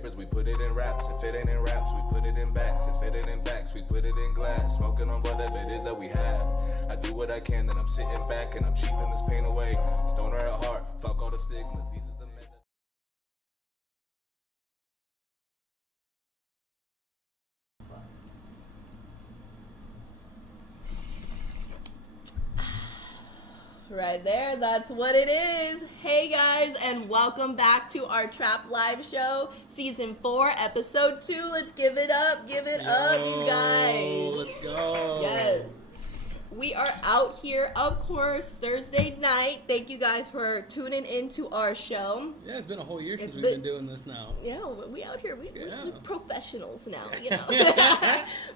papers, we put it in wraps. If it ain't in wraps, we put it in backs. If it ain't in backs, we put it in glass. Smoking on whatever it is that we have. I do what I can, then I'm sitting back and I'm cheaping this pain away. Stoner at heart, fuck all the stigmas. These is the men. Right there, that's what it is. Hey guys, and welcome back to our Trap Live Show, Season 4, Episode 2. Let's give it up, you guys. Let's go. Yes. We are out here, of course, Thursday night. Thank you guys for tuning into our show. Yeah, it's been a whole year since we've been doing this now. Yeah, we out here. We professionals now, you know.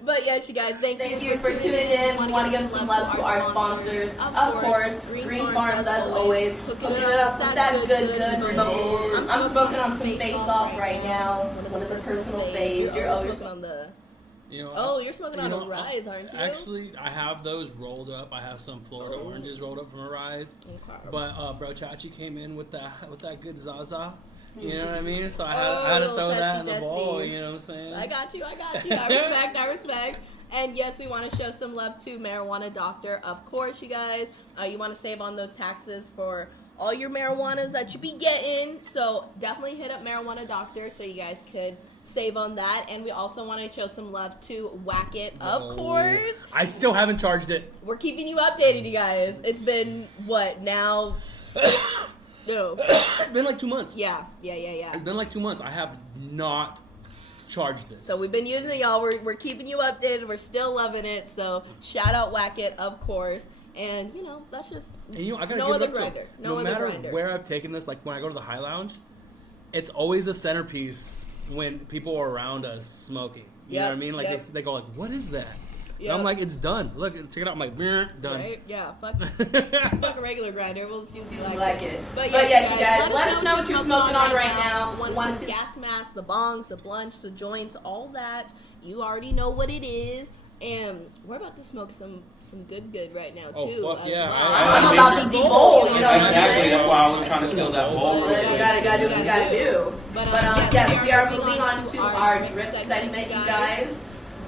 But yes, you guys, thank you for tuning in. We want to give some love to our sponsors. Of course, Green Farms, as always. Hooking it up with that good smoking. I'm smoking on some Face Off right now. One of the personal faves. You're smoking on the... you're smoking on a Rise, aren't you? Actually, I have those rolled up. I have some Florida oranges rolled up from a Rise. Okay. But BROCHACHI came in with that good Zaza. You know what I mean? So I had to throw that in the bowl. You know what I'm saying? I got you. I respect. And yes, we want to show some love to Marijuana Doctor. Of course, you guys. You want to save on those taxes for all your marijuanas that you be getting. So definitely hit up Marijuana Doctor so you guys could save on that. And we also want to show some love to Whack It, of course. I still haven't charged it. We're keeping you updated, you guys. It's been, what, now? No. It's been like 2 months. Yeah. It's been like 2 months. I have not charged this. So we've been using it, y'all. We're keeping you updated. We're still loving it. So shout out Whack It, of course. And, that's just I gotta no give other it up grinder. No matter where I've taken this, like when I go to the High Lounge, it's always a centerpiece when people are around us smoking. You know what I mean? Like they go like, what is that? Yep. And I'm like, it's done. Look, check it out. I'm like, done. Right? Yeah, fuck a regular grinder. We'll just use like it. But yes, you guys, let us know what you're smoking on right now. Want some gas masks, the bongs, the blunts, the joints, all that. You already know what it is. And we're about to smoke some good right now too. Oh, fuck yeah. I'm about to de-bowl, you know what I'm Exactly, saying? that's why I was trying to kill that bowl. You gotta do what you gotta do. But yes, we are moving on to our drip segment, you guys.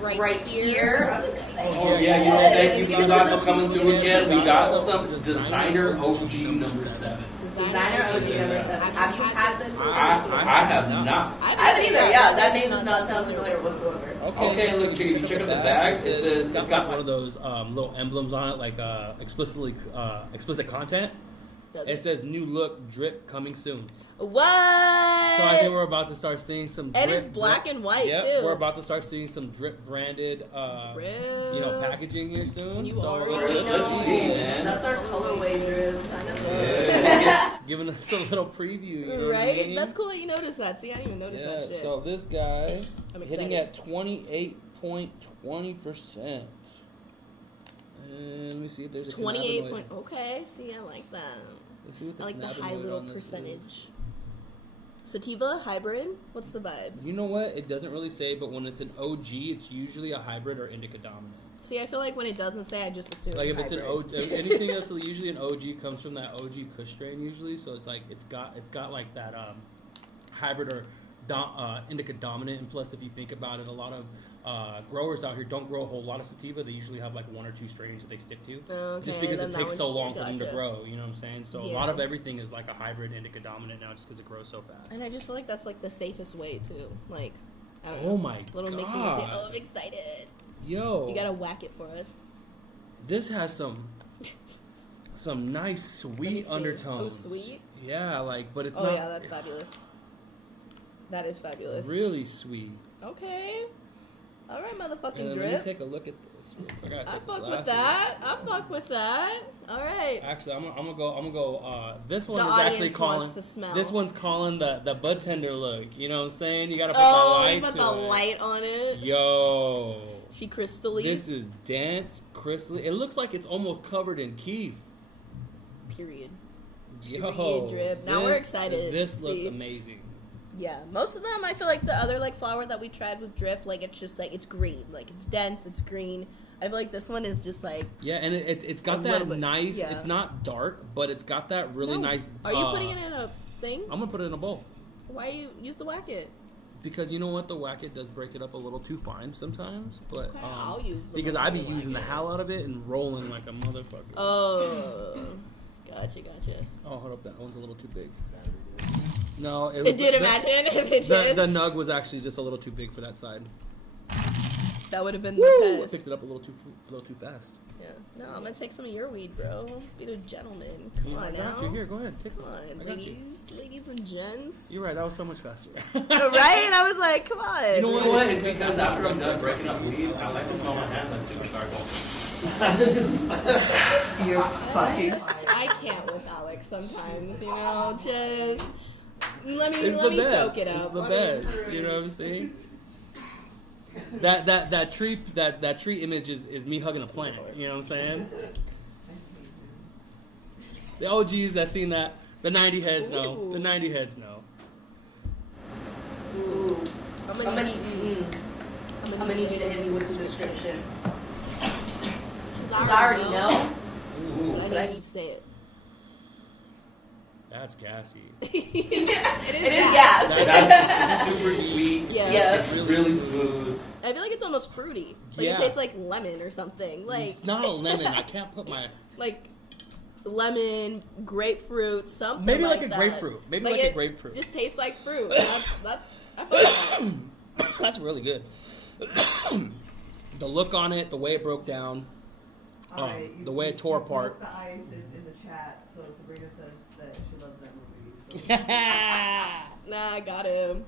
Right here. I'm excited. Oh yeah, thank you guys for coming through again. We got some designer OG number 7. Designer OG number 7. Have you had this before? I have not. I haven't either. Yeah, that name does not sound familiar whatsoever. Okay, look, if you check out the bag, it says it's got one of those little emblems on it, like explicit content. It says new look drip coming soon. What? So I think we're about to start seeing some drip. And it's black and white too. We're about to start seeing some drip branded packaging here soon. Let's see, man. That's our colorway drip. Sign up. Giving us a little preview, you know right? What I mean? That's cool that you noticed that. See, I didn't even notice that shit. So this guy hitting at 28.20%. And let me see if there's a 28 point. Okay, see, I like that. I like the high little percentage. Sativa hybrid. What's the vibes? You know what? It doesn't really say, but when it's an OG, it's usually a hybrid or indica dominant. See, I feel like when it doesn't say, I just assume like if hybrid. it's an OG, anything that's usually an OG comes from that OG Kush strain usually. So it's like it's got like that hybrid or indica dominant. And plus, if you think about it, a lot of growers out here don't grow a whole lot of sativa. They usually have like 1 or 2 strains that they stick to, just because it takes so long for them to grow. You know what I'm saying? So a lot of everything is like a hybrid indica dominant now, just because it grows so fast. And I just feel like that's like the safest way too. Like, I don't know. Oh my little god! mixing. Oh, I'm excited. Yo, you gotta whack it for us. This has some nice sweet undertones. Oh, sweet. Yeah, like, but it's not. Oh yeah, that's fabulous. That is fabulous. Really sweet. Okay. All right, motherfucking and drip. Let me take a look at this. I fuck with that. All right. Actually, I'm gonna go. This one the is actually calling. This one's calling the bud tender look. You know what I'm saying? You gotta put the light put to the it. light on it. Yo. She crystally. This is dense, crystally. It looks like it's almost covered in keef. Period. Yo. Period drip. Now we're excited. This looks amazing. Yeah, most of them, I feel like the other like flower that we tried with drip, like it's just like it's green, like it's dense, it's green. I feel like this one is just like and it's got that nice. Yeah. It's not dark, but it's got that really nice. Are you putting it in a thing? I'm gonna put it in a bowl. Why you use the Whack It? Because you know what, the Whack It does break it up a little too fine sometimes, but Okay, I'll use the because I be Whack It. using the hell out of it and rolling like a motherfucker. Oh, gotcha. Oh, hold up, that one's a little too big. No, It did imagine if it did. The nug was actually just a little too big for that side. That would have been Woo! the I test. picked it up a little too fast. Yeah. No, I'm gonna take some of your weed, bro. Be the gentleman. Come on I got now. you. Here, go ahead, take some. Come on, I got you. ladies and gents. You're right. That was so much faster. Right? I was like, come on. You know what? It's because after I'm done breaking up weed, I like to smell my hands like Superstar Gold. You're fucking. I can't with Alex sometimes, you know. Just let me It's the best. choke it It's up. the best. You know what I'm saying? That tree image is me hugging a plant. You know what I'm saying? The OGs that seen that, the 90 heads know. Ooh. The 90 heads know. Ooh. I'm gonna need you to hit me with the description. Cause I already know. Ooh, But I need you to say it. that's gassy. It is gas. That's super sweet. Yeah. It's really smooth. I feel like it's almost fruity. Like Yeah. it tastes like lemon or something. Like It's not a lemon. I can't put my... like lemon, grapefruit, something. Maybe like a that. grapefruit. Maybe like a it grapefruit. Just tastes like fruit. That's I feel like that. That's really good. The look on it, the way it broke down, the way it tore apart. The eyes in the chat, so Sabrina says that she loves that movie. So Nah, I got him.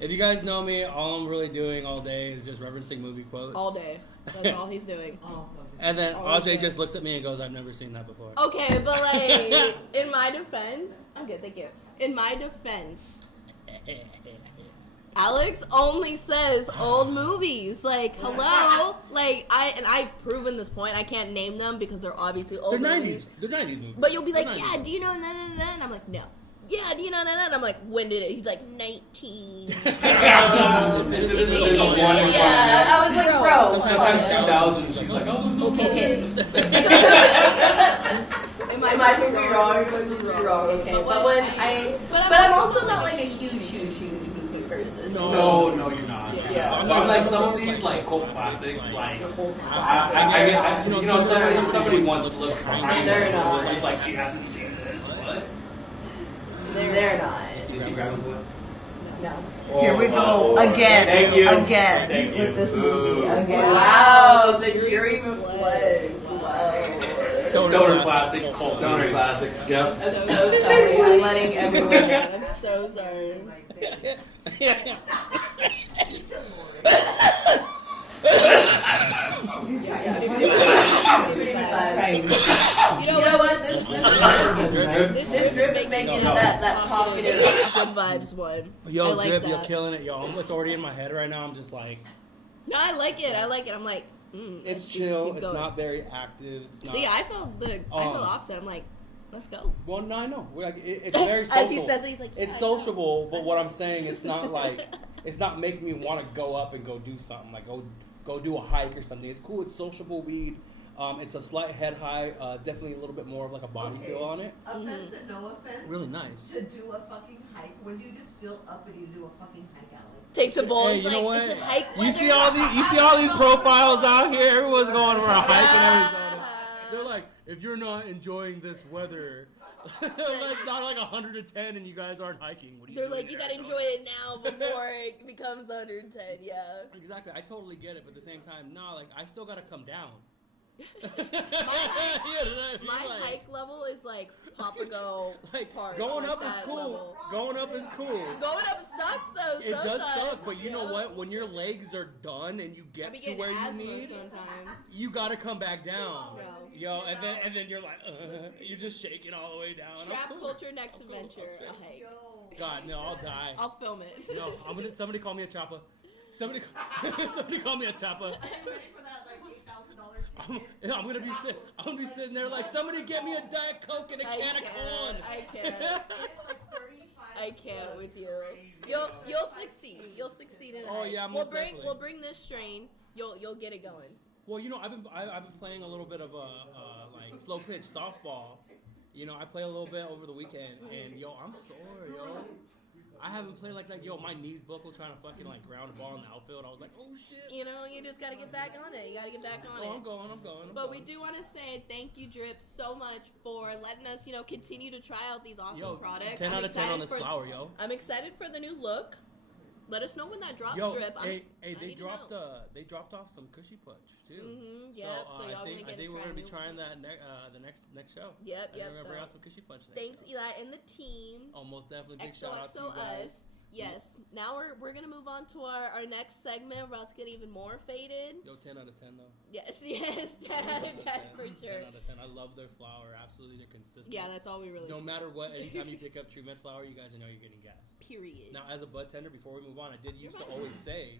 If you guys know me, all I'm really doing all day is just referencing movie quotes. All day. That's all he's doing. oh, fuck it. And then All day. Ajay just looks at me and goes, I've never seen that before. Okay, but like in my defense, I'm good, thank you. In my defense, Alex only says old movies. Like, hello? Like I've proven this point. I can't name them because they're obviously old They're movies. 90s. They're 90s movies. But you'll be They're like, 90s yeah, do you know na na na? And I'm like, no. Yeah, do you know na na? And I'm like, when did it? He's like, 19. There's a one in Yeah, I was like, bro. Sometimes 2000. She's like, oh, Okay. Am I supposed to be wrong? Am I supposed to be wrong? Okay, but when but I'm also not like a huge movie person. No, you're not. Yeah. But like some of these like cult classics, like somebody once looked behind They're us and not. was just like, she hasn't seen this. What? They're not. You see Grandma's Boy? No. Here we go again. Thank you. Again Thank you. with this movie. Ooh. Again. Wow, the jury reflects. Wow. Stoner classic, cult stoner classic. Yep. I'm so sorry. I'm letting everyone know. I'm so sorry. You know what? This drip is making it that talkative. Good vibes one. Yo, I like Drip, that. you're killing it, yo. It's already in my head right now. I'm just like, No, I like it. I'm like, it's keep chill. It's going. not very active. It's not. See, I feel the opposite. I'm like, let's go. Well, no, I know. We're like, it's very social. As he says it, he's like, It's yeah, sociable, but what I'm saying, it's not like, it's not making me want to go up and go do something, like go do a hike or something. It's cool. It's sociable weed. It's a slight head high, definitely a little bit more of like a body feel on it. Offense and no offense. Really nice. To do a fucking hike when you just feel up and you do a fucking hike, Alex. Takes a bowl. Hey, He's you know like, what? is it hike You see all these profiles out here. Everyone's going for a hike and everything. They're like, if you're not enjoying this weather, like not like 110 and you guys aren't hiking, what are you They're doing like, you there? gotta enjoy it now before it becomes 110. Yeah. Exactly. I totally get it, but at the same time, nah, like I still gotta come down. My hike level is like Papago like Park. going like up is that cool. level. Going up is cool. Going up sucks though. It does sometimes, suck, but you know know? what? When your legs are done and you I get be to getting where you asthma need, sometimes. you gotta come back down. Bro. Yo, and then you're like, you're just shaking all the way down. I'm Trap cool. culture next I'm cool. adventure. I'm A straight. hike. God, no, I'll die. I'll film it. No, somebody call me a chopper. Somebody call me a chopper. I'm ready for that like $8,000 ticket. I'm gonna be sitting there like, somebody get me a Diet Coke and a can of corn. I can't. It's like 35. I can't with you. You'll succeed. You'll succeed in it. Oh, yeah, most definitely. We'll bring this strain. You'll get it going. Well, you know, I've been playing a little bit of like slow pitch softball. You know, I play a little bit over the weekend, and yo, I'm sore, yo. I haven't played like that. Yo, my knees buckle trying to fucking like ground a ball in the outfield. I was like, oh shit. You know, you just gotta get back on it. You gotta get back on it. I'm going. But we do want to say thank you, Drip, so much for letting us, continue to try out these awesome products. 10 out of 10 on this flower, yo. I'm excited for the new look. Let us know when that drops, Drip. They dropped off some Cushy Punch too. Mm-hmm. Yep. So y'all I think we're gonna be trying that the next show. Yep. We're gonna bring out some Cushy Punch. Thanks, Eli and the team. Oh, most definitely. Big shout out to you guys. Yes. Now we're gonna move on to our next segment. We're about to get even more faded. Yo, 10 out of 10 though. Yes, 10 out of 10 for sure. 10 out of 10. I love their flour. Absolutely, they're consistent. Yeah, that's all we really. No matter what, anytime you pick up True Med flour, you guys know you're getting gas. Period. Now, as a bud tender, before we move on, I did used to always say,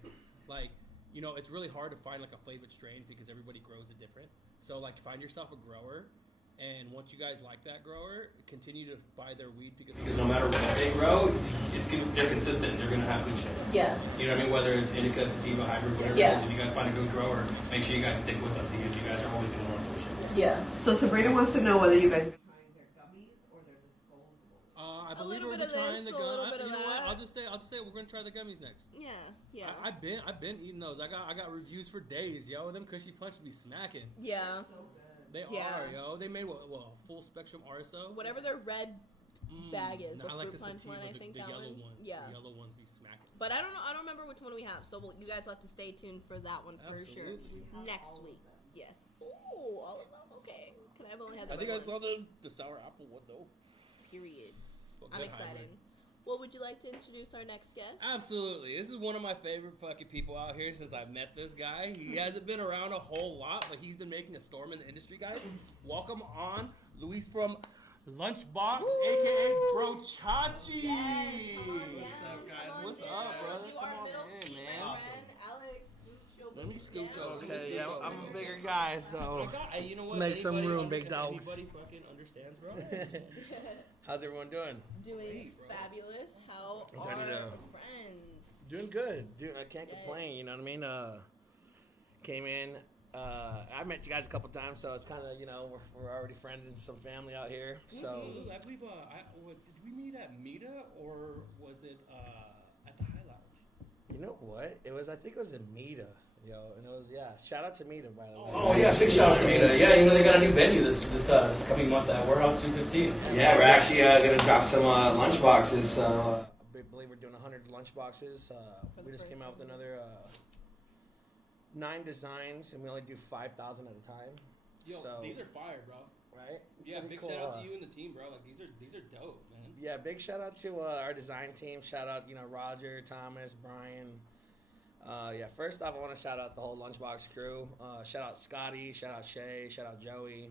like, it's really hard to find like a flavored strain because everybody grows it different. So like, find yourself a grower. And once you guys like that grower, continue to buy their weed because no matter what they grow, they're consistent. They're gonna have good shit. Yeah. You know what I mean? Whether it's indica, sativa, hybrid, whatever it is, if you guys find a good grower, make sure you guys stick with them because you guys are always gonna learn good shit. Yeah. So Sabrina wants to know whether you guys are trying their gummies or their disposables. I believe we're trying the gummies. You know what? I'll just say we're gonna try the gummies next. Yeah. Yeah. I've been eating those. I got reviews for days, yo. Them Cushy Punch be smacking. Yeah. They are, yo. They made what full spectrum RSO. Whatever their red bag is, the I like fruit punch one. I think the that yellow one. ones. Yeah. The yellow ones be smacking. But I don't know. I don't remember which one we have. So you guys will have to stay tuned for that one for sure. Next week. Yes. Ooh, all of them. Okay. Can I have only had the? I think I saw the sour apple one though. Period. I'm excited. Well, would you like to introduce our next guest? Absolutely. This is one of my favorite fucking people out here since I've met this guy. He hasn't been around a whole lot, but he's been making a storm in the industry, guys. Welcome on Luis from LUNCHBOX, a.k.a. BROCHACHI. Yes, What's up, guys? What's up, brother? You are middle seat, my friend. Alex, let me scooch over. Okay, yeah, I'm a bigger guy, so you know what? let's make some room, big dogs. Anybody fucking understands, bro? How's everyone doing? Doing fabulous. How are friends? Doing good. I can't complain. You know what I mean? Came in. I met you guys a couple times, so it's kind of we're already friends and some family out here. So I believe. Did we meet at Mita or was it at the High Lounge? You know what? I think it was in Mita. And it was shout out to Mita, by the way. Oh yeah, big shout out to Mita. Yeah, they got a new venue this coming month at Warehouse 215. Yeah, we're actually gonna drop some lunch boxes. I believe we're doing 100 lunch boxes. We just came out with another 9 designs, and we only do 5,000 at a time. Yo, these are fire, bro. Right? Yeah, pretty big cool, shout out to you and the team, bro. Like these are dope, man. Yeah, big shout out to our design team. Shout out, Roger, Thomas, Brian. First off, I want to shout out the whole LUNCHBOX crew. Shout out Scotty, shout out Shay, shout out Joey,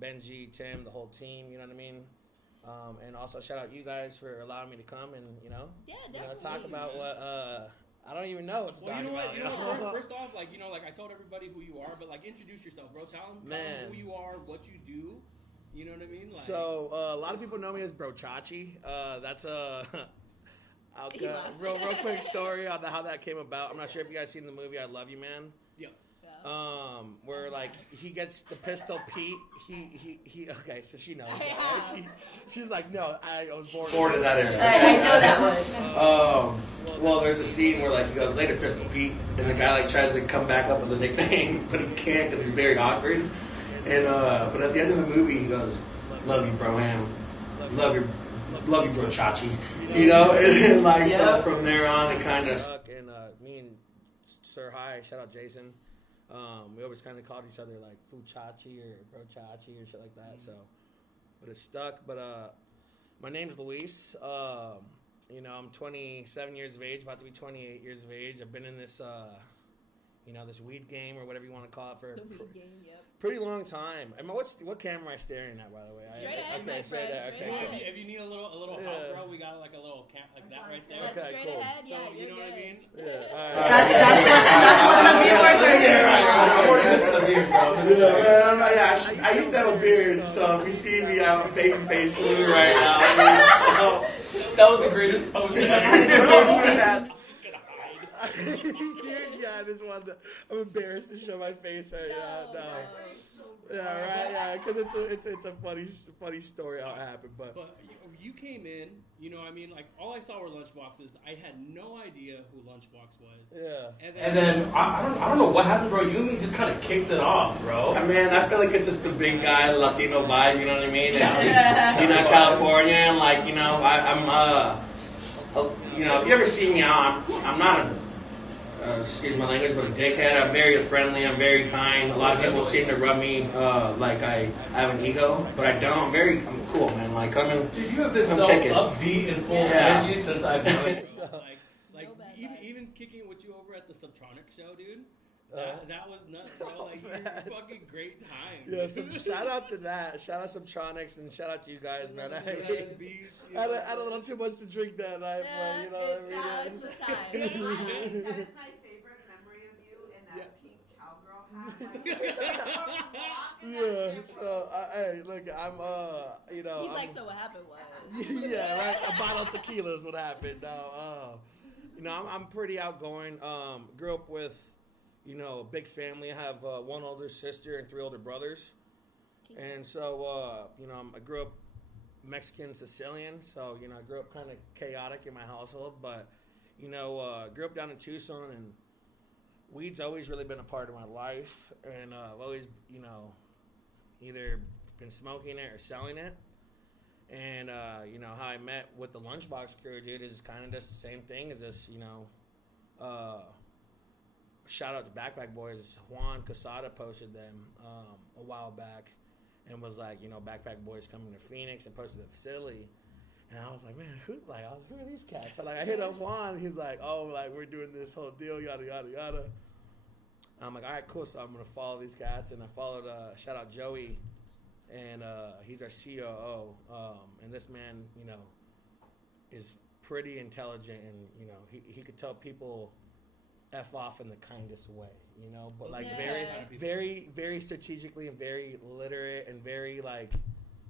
Benji, Tim, the whole team. You know what I mean? And also shout out you guys for allowing me to come and definitely. talk about what I don't even know what to talk about. First off, I told everybody who you are, but introduce yourself, bro. Tell them who you are, what you do. You know what I mean? So a lot of people know me as BROCHACHI. That's a real quick story on how that came about. I'm not sure if you guys seen the movie I Love You, Man. Yeah. Where he gets the pistol Pete. He okay, so she knows. She's like, no, I was born in that area. I know that one. Well, there's a scene where he goes later, Pistol Pete, and the guy tries to come back up with the nickname, but he can't because he's very awkward. And but at the end of the movie, he goes, "Love you, Broham. Love you, BROCHACHI." And so from there on, it kind of. And me and Sir Hi, shout out Jason. We always kind of called each other Fuchachi or BROCHACHI or shit like that. So, but it stuck. But my name's Luis. I'm 27 years of age, about to be 28 years of age. I've been in this, this weed game or whatever you want to call it for pretty long time. What camera am I staring at, by the way? Straight ahead, okay, straight ahead. Okay, cool. If you need a little help, bro, we got a little camp like that right there. Okay, straight cool. ahead, So, you know what I mean? Yeah. That's what the viewers are here for. I used to have a beard, so if you see me, I have a baby face Lou right now. That was the greatest pose ever. I'm just gonna hide. I just wanted to. I'm embarrassed to show my face right now. No. Yeah, right. Yeah, because it's a funny story how it happened. But you came in, you know, I mean, like all I saw were lunchboxes. I had no idea who Lunchbox was. Yeah. And then I don't know what happened, bro. You and me just kind of kicked it off, bro. I mean, I feel like it's just the big guy Latino vibe. You know what I mean? It's, you know, California, and like, you know, I'm you know, if you ever see me out, I'm not excuse my language, but a dickhead. I'm very friendly. I'm very kind. A lot of people seem to rub me like I have an ego, but I don't. I'm cool, man. Like, dude, you have been so upbeat and full of energy since I've known you. Even kicking with you over at the Subtronic show, dude. That was nuts, bro. Like, you were fucking great time. Yeah, so shout out to that. Shout out Subtronics and shout out to you guys, man. I had a little too much to drink that night, but you know what I mean? That is my favorite memory of you in that pink cowgirl hat. Yeah, so hey, look, I'm you know. He's like, so what happened was. Yeah, right. A bottle of tequila is what happened. No, you know, I'm pretty outgoing. Grew up with, you know, a big family. I have one older sister and 3 older brothers. And so, you know, I grew up Mexican Sicilian. So, you know, I grew up kind of chaotic in my household. But, you know, grew up down in Tucson. And weed's always really been a part of my life. And I've always, you know, either been smoking it or selling it. And, you know, how I met with the Lunchbox crew, dude, is kind of just the same thing as this, you know, shout out to Backpack Boys. Juan Casada posted them a while back and was like, you know, Backpack Boys coming to Phoenix, and posted the facility. And I was like, man, who are these cats? So like, I hit up Juan. He's like, oh, like, we're doing this whole deal, yada yada yada. I'm like, all right, cool. So I'm gonna follow these cats, and I followed. Shout out Joey, and he's our COO. And this man, you know, is pretty intelligent, and you know, he could tell people F off in the kindest way, you know, but like very strategically and very literate and very like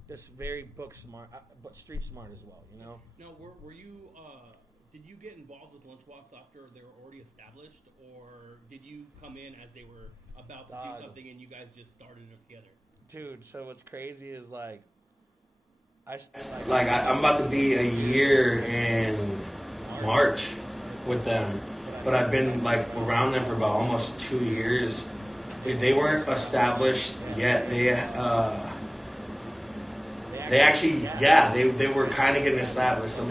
just very book smart, but street smart as well, you know. Now, were you did you get involved with Lunchbox after they were already established, or did you come in as they were about to do something and you guys just started it together? Dude, so what's crazy is like I'm about to be a year in March with them. But I've been like around them for about almost 2 years. They weren't established yet. They actually, they were kind of getting established. So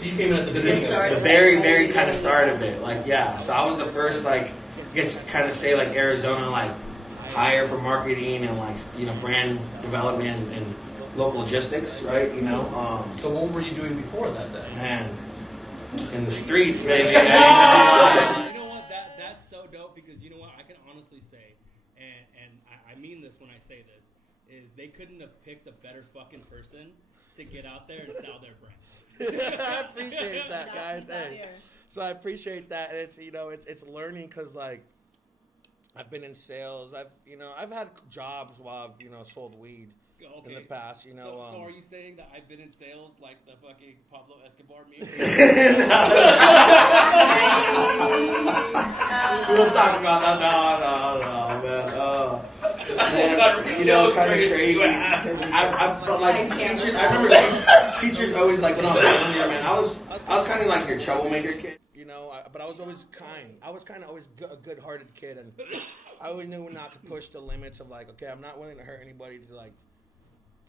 you came in at the beginning, the very kind of start of it. Like, yeah. So I was the first, like, I guess kind of say like Arizona, like hire for marketing and like, you know, brand development and local logistics, right? You know. So what were you doing before that then? Man. In the streets, baby. You know what? That's so dope, because you know what? I can honestly say, and I mean this when I say this, is they couldn't have picked a better fucking person to get out there and sell their brand. I appreciate that, guys. Hey, so I appreciate that. And it's, you know, it's learning, because like I've been in sales. I've had jobs while I've, you know, sold weed. Okay. In the past, you know. So are you saying that I've been in sales like the fucking Pablo Escobar meme? We'll talk about that. No, man. You know, kind of crazy. But like teachers, I remember teachers always like when I was younger, man. I was kind of like your troublemaker kid. You know, but I was always kind. I was kind of always a good-hearted kid, and I always knew not to push the limits of like, okay, I'm not willing to hurt anybody to like.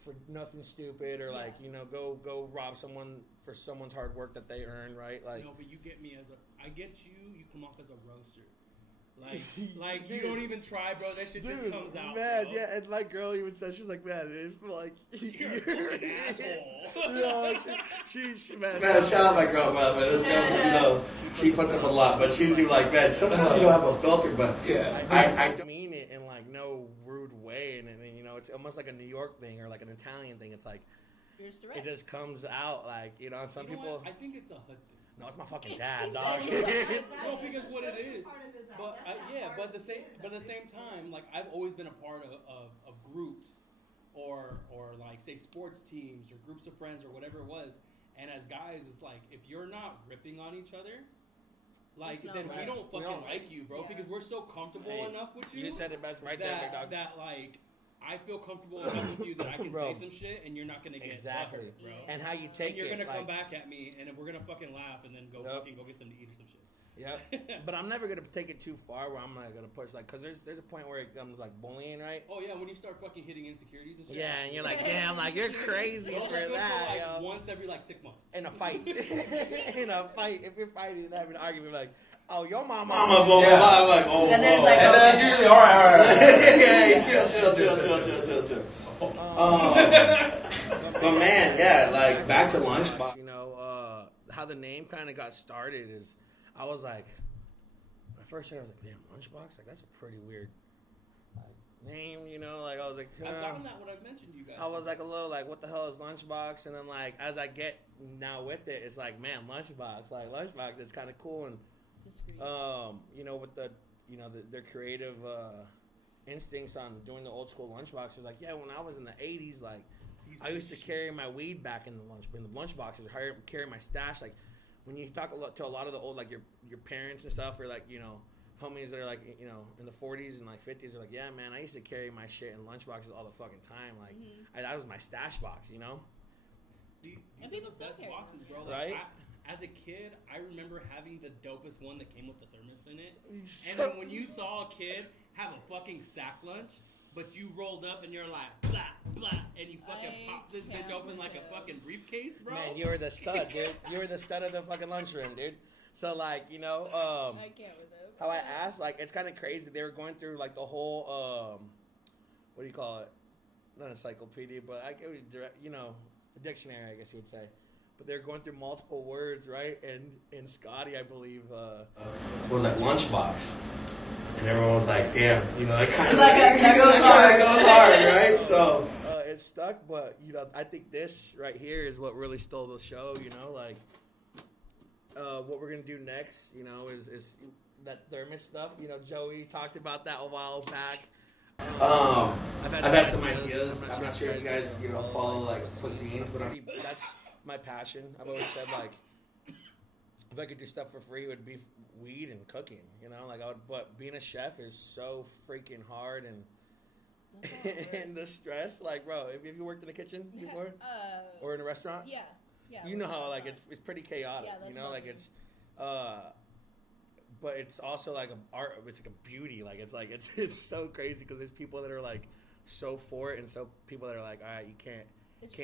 For nothing stupid, or like, you know, go rob someone for someone's hard work that they earn, right? Like, no, but you get me I get you. You come off as a roaster, like you don't even try, bro. That shit just comes out, man. bro. Yeah, and my girl even said, she's like, man, it's like you're a fucking asshole. No, she man. Man, shout out my girl, man. This girl, you know, she puts up a lot, but she's like, man, sometimes you don't have a filter, but yeah, I don't mean it in like no rude way, and you know, it's almost like a New York thing or like an Italian thing. It's like it just comes out like, you know. Some people. I think it's a hood thing. No, it's my fucking dad, dog. No, because what it is, but but at the same time, like I've always been a part of groups, or like say sports teams or groups of friends or whatever it was. And as guys, it's like if you're not ripping on each other, like then we don't fucking like you, bro, because we're so comfortable enough with you. You said it best right there, big dog. That like. I feel comfortable enough with you that I can say some shit and you're not gonna get butthurt, bro. And how you take it. You're gonna come back at me and we're gonna fucking laugh and then go fucking go get something to eat or some shit. Yep. But I'm never gonna take it too far where I'm not gonna push cause there's a point where it comes like bullying, right? Oh yeah, when you start fucking hitting insecurities and shit. Yeah, and you're like, damn, like you're crazy for that. Like once every like 6 months. In a fight. In a fight. If you're fighting and having an argument, like, oh, your mama. Yeah. I'm like, oh, and then it's like, and then it's usually all right. yeah, chill. But man, yeah, like back to Lunchbox. You know, how the name kind of got started is, I was like, my first year I was like, damn, Lunchbox, like that's a pretty weird name, you know, like I was like, I've gotten that when I've mentioned you guys. I was like a little like, what the hell is Lunchbox? And then like as I get now with it, it's like, man, Lunchbox is kind of cool. And you know, with the their creative instincts on doing the old school lunchboxes, like when I was in the 80s, like I used to carry my weed back in the lunchboxes, or carry my stash. Like when you talk to a lot of the old, like your parents and stuff, or like homies that are like in the 40s and like 50s, are like, yeah, man, I used to carry my shit in lunchboxes all the fucking time. Like that was my stash box, These are the best boxes, bro. Like, right? As a kid, I remember having the dopest one that came with the thermos in it. And then when you saw a kid have a fucking sack lunch, but you rolled up and you're like, blah, blah, and you fucking popped this bitch open like a fucking briefcase, bro. Man, you were the stud, dude. You were the stud of the fucking lunchroom, dude. So, like, I can't with it. How I asked, like, it's kind of crazy. They were going through, like, the whole, what do you call it? Not encyclopedia, but, the dictionary, I guess you would say. But they're going through multiple words, right? And Scotty, I believe, was like Lunchbox, and everyone was like, "Damn, that kind of that goes hard, right?" So it stuck, but I think this right here is what really stole the show. What we're gonna do next, is that thermos stuff. Joey talked about that a while back. I've had some ideas. I'm not sure if you guys follow like cuisines, but that's my passion. I've always said, like, if I could do stuff for free, it would be weed and cooking, but being a chef is so freaking hard, and the stress, like, bro, if you worked in a kitchen before, or in a restaurant, you know how, like, it's pretty chaotic, it's, but it's also like an art, it's like a beauty, like, it's so crazy, because there's people that are, like, so for it, and so people that are like, all right, you can't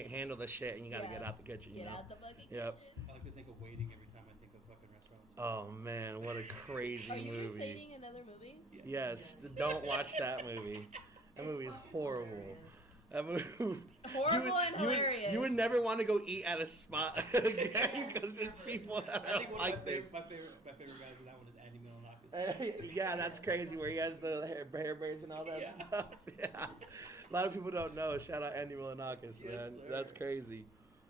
handle the shit, and you gotta get out the kitchen. Get out the fucking kitchen. I like to think of waiting every time I think of fucking restaurants. Oh man, what a crazy movie! Are you just hating another movie? Yes. Don't watch that movie. That movie is horrible. That movie. Horrible and hilarious. You would never want to go eat at a spot again because there's people that are like this. My favorite guys in that one is Andy Milonakis. Yeah, that's crazy. Where he has the hair braids and all that stuff. Yeah. A lot of people don't know. Shout out Andy Milonakis, man. Sir. That's crazy.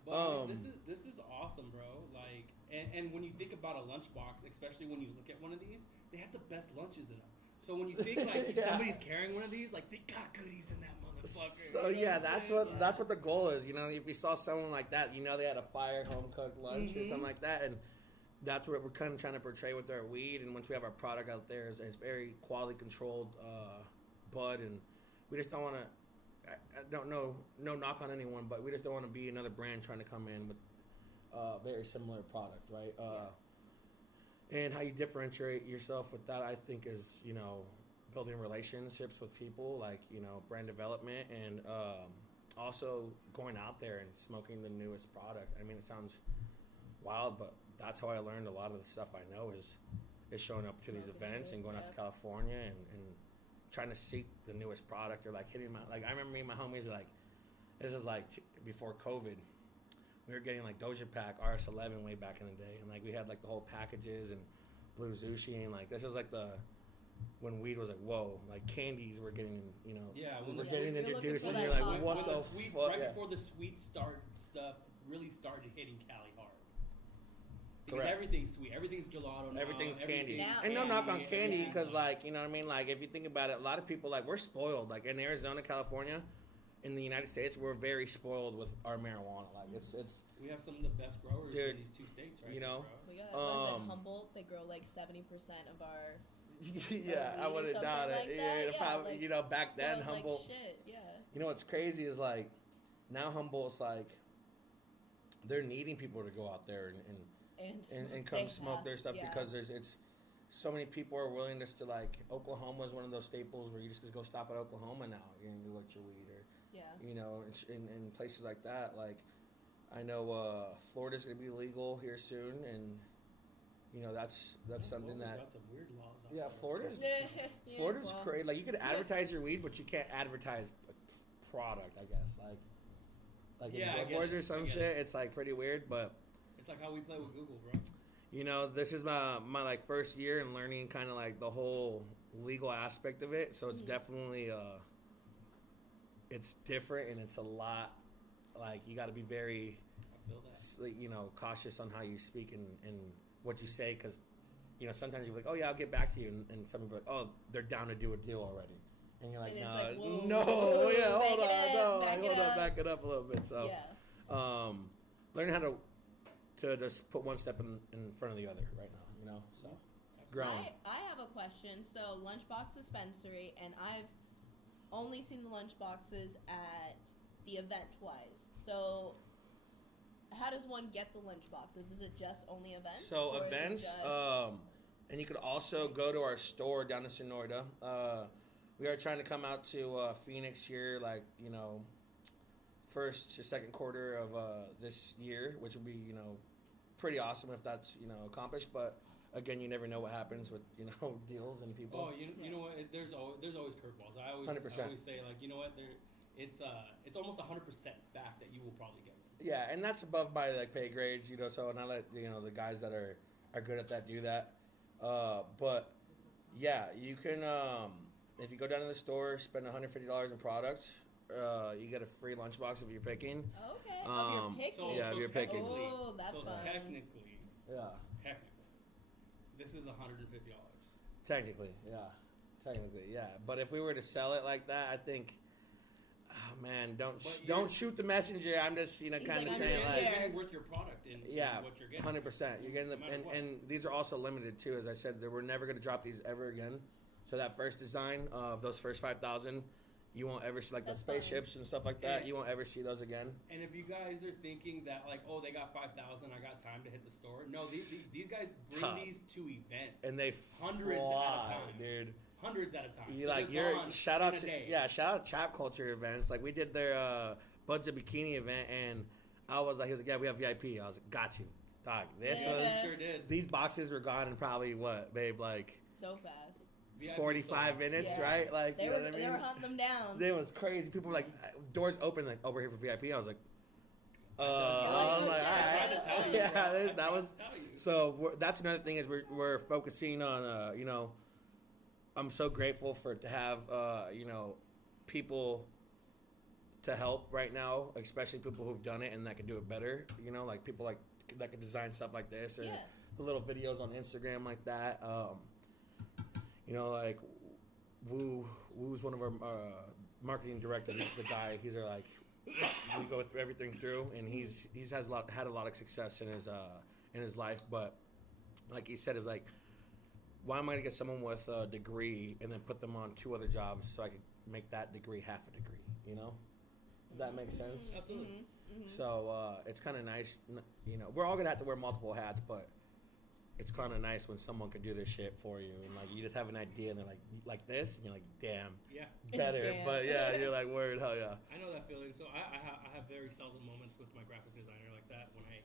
But this is awesome, bro. Like, and when you think about a lunchbox, especially when you look at one of these, they have the best lunches in them. So when you think like if somebody's carrying one of these, like they got goodies in that motherfucker. So yeah, that's what the goal is. If you saw someone like that, they had a fire home cooked lunch or something like that, and that's what we're kind of trying to portray with our weed. And once we have our product out there, it's very quality controlled bud, and we just don't want to. I don't know, no knock on anyone, but we just don't want to be another brand trying to come in with a very similar product, right? And how you differentiate yourself with that, I think, is, building relationships with people, like, brand development, and also going out there and smoking the newest product. I mean, it sounds wild, but that's how I learned a lot of the stuff I know is showing up to these events and going out to California and trying to seek the newest product, or like hitting my, like, I remember me and my homies were like, this is like before COVID, we were getting like Doja Pack RS11 way back in the day, and like we had like the whole packages and Blue Zushi, and like this was like when weed was like, whoa, like candies were getting, we're getting introduced, and you're like, what the fuck? Right before the sweet stuff really started hitting Cali hard. Because Correct. Everything's sweet. Everything's gelato now. Everything's candy. Now. And no knock on candy, because, like, you know what I mean? Like, if you think about it, a lot of people, like, we're spoiled. Like, in Arizona, California, in the United States, we're very spoiled with our marijuana. Like it's we have some of the best growers dude, in these 2 states, right? You know, we got what is it, Humboldt? They grow like 70% of our. Yeah, I wouldn't doubt it. Like yeah, probably, like, you know, back then Humboldt. Like shit, yeah. You know what's crazy is like now Humboldt's like they're needing people to go out there and come smoke their stuff because it's so many people are willing just to like Oklahoma is one of those staples where you just go stop at Oklahoma now and go get your weed or you know in places like that. Like I know Florida's gonna be legal here soon and you know that's something that got some weird laws out Florida's crazy. Like you can advertise your weed but you can't advertise a product, I guess. Like in billboards or some shit, it's like pretty weird, but it's like how we play with Google, bro. You know, this is my like first year in learning kind of like the whole legal aspect of it. So it's definitely it's different and it's a lot like you got to be very you know cautious on how you speak and what you say because you know sometimes you're like, oh yeah, I'll get back to you, and some people are like, oh, they're down to do a deal already. And you're like, hold on, back it up a little bit. So, learning how to just put one step in front of the other right now, you know. So, growing. I have a question. So, LUNCHBOX Dispensary, and I've only seen the lunchboxes at the event wise. So, how does one get the lunchboxes? Is it just only events? So events, and you could also go to our store down in Sonoyta. We are trying to come out to Phoenix here, like, you know, first or second quarter of this year, which will be, you know, pretty awesome if that's, you know, accomplished. But again, you never know what happens with, you know, deals and people. Oh, you know what? There's always curveballs. I always say, like, you know what? It's almost 100% back that you will probably get. Yeah, and that's above my like pay grades, you know. So and I let you know the guys that are good at that do that. But yeah, you can if you go down to the store, spend $150 in product, you get a free lunchbox if you're picking. Okay, if you're picking. If you're picking. Oh, that's fun. Technically, this is $150. Technically, yeah. But if we were to sell it like that, I think. Oh man, don't shoot the messenger. I'm just kind of saying like you're getting worth your product and what you're getting. 100%. You're getting and these are also limited too. As I said, we're never going to drop these ever again. So that first design of those first 5,000, you won't ever see like the spaceships and stuff like that. You won't ever see those again. And if you guys are thinking that like, oh, they got 5,000, I got time to hit the store. No, these guys bring these to events and they hundreds at a time, dude. Hundreds at a time. Shout out Trap Culture events. Like we did their Buds of Bikini event, and I was like, he was like, yeah, we have VIP. I was like, got you, dog. Sure did. These boxes were gone in probably what, babe, like so fast. 45 minutes, right? Like they were hunting them down. It was crazy. People were like, doors open, like, oh, we're here for VIP. I was like, all right. Yeah, that was. So that's another thing is we're focusing on, you know. I'm so grateful to have, you know, people to help right now, especially people who've done it and that can do it better. You know, like people like that can design stuff like this or the little videos on Instagram like that. You know, like Woo's one of our marketing directors. The guy, he's like, we go through everything through, and he's had a lot of success in his life. But like he said, is like. Why am I going to get someone with a degree and then put them on 2 other jobs so I could make that degree half a degree, you know? Does that make sense? Absolutely. Mm-hmm. So it's kind of nice, you know, we're all going to have to wear multiple hats, but it's kind of nice when someone can do this shit for you. And, like, you just have an idea and they're like this, and you're like, damn. Yeah. Better. Damn. But, yeah, you're like, word, hell yeah. I know that feeling. So I have very seldom moments with my graphic designer like that when I